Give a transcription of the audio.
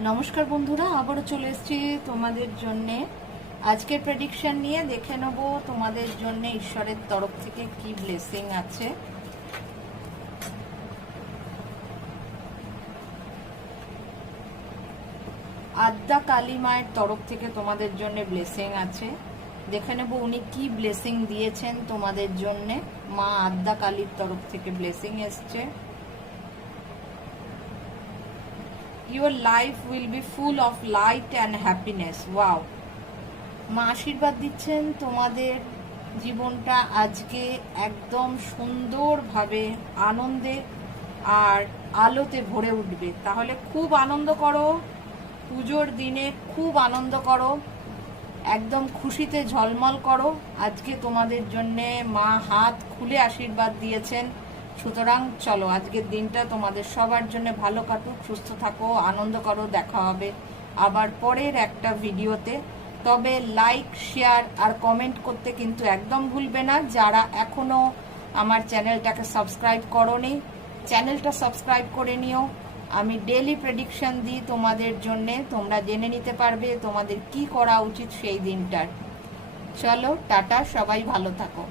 নমস্কার বন্ধুরা, আবারও চলে এসেছি তোমাদের জন্যে আজকের প্রেডিকশন নিয়ে। দেখে নেব তোমাদের জন্য ঈশ্বরের তরফ থেকে কি ব্লেসিং আছে। আদ্যা কালী মায়ের তরফ থেকে তোমাদের জন্য ব্লেসিং আছে। দেখে নেব উনি কি ব্লেসিং দিয়েছেন তোমাদের জন্য। মা আদ্যা কালীর তরফ থেকে ব্লেসিং এসছে। Your life will be full of light and happiness. Wow! মা আশীর্বাদ দিচ্ছেন তোমাদের জীবনটা আজকে একদম সুন্দরভাবে আনন্দে আর আলোতে ভরে উঠবে। তাহলে খুব আনন্দ করো, পুজোর দিনে খুব আনন্দ করো, একদম খুশিতে ঝলমল করো। আজকে তোমাদের জন্যে মা হাত খুলে আশীর্বাদ দিয়েছেন। সুতরাং চলো, আজকের দিনটা তোমাদের সবার জন্য ভালো কাটুক, সুস্থ থাকো, আনন্দ করো। দেখা হবে আবার পরের একটা ভিডিওতে। তবে লাইক, শেয়ার আর কমেন্ট করতে কিন্তু একদম ভুলবে না। যারা এখনো আমার চ্যানেলটাকে সাবস্ক্রাইব করোনি, চ্যানেলটা সাবস্ক্রাইব করে নিও। আমি ডেইলি প্রেডিকশন দিই তোমাদের জন্যে, তোমরা জেনে নিতে পারবে তোমাদের কি করা উচিত সেই দিনটার। চলো টাটা, সবাই ভালো থাকো।